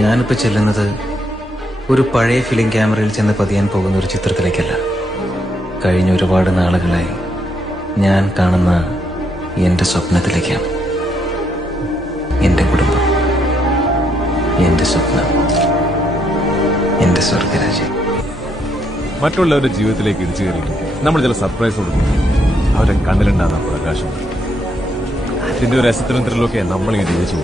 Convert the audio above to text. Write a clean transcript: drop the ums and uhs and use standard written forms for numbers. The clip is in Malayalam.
ഞാനിപ്പോൾ ചെല്ലുന്നത് ഒരു പഴയ ഫിലിം ക്യാമറയിൽ ചെന്ന് പതിയാൻ പോകുന്ന ഒരു ചിത്രത്തിലേക്കല്ല. കഴിഞ്ഞ ഒരുപാട് നാളുകളായി ഞാൻ കാണുന്ന എൻ്റെ സ്വപ്നത്തിലേക്കാണ്. എൻ്റെ കുടുംബം, എൻ്റെ സ്വപ്നം, എൻ്റെ സ്വർഗരാജ്യം. മറ്റുള്ളവരുടെ ജീവിതത്തിലേക്ക് ഇടിച്ചു കയറി നമ്മൾ ചില സർപ്രൈസ് കൊടുക്കും. അവരെ കണ്ണിലുണ്ടാകുന്ന പ്രകാശം, അതിന്റെ ഒരു രസത്തിനും ത്രില്ലൊക്കെ നമ്മളിങ്ങനെ ജീവിച്ചു.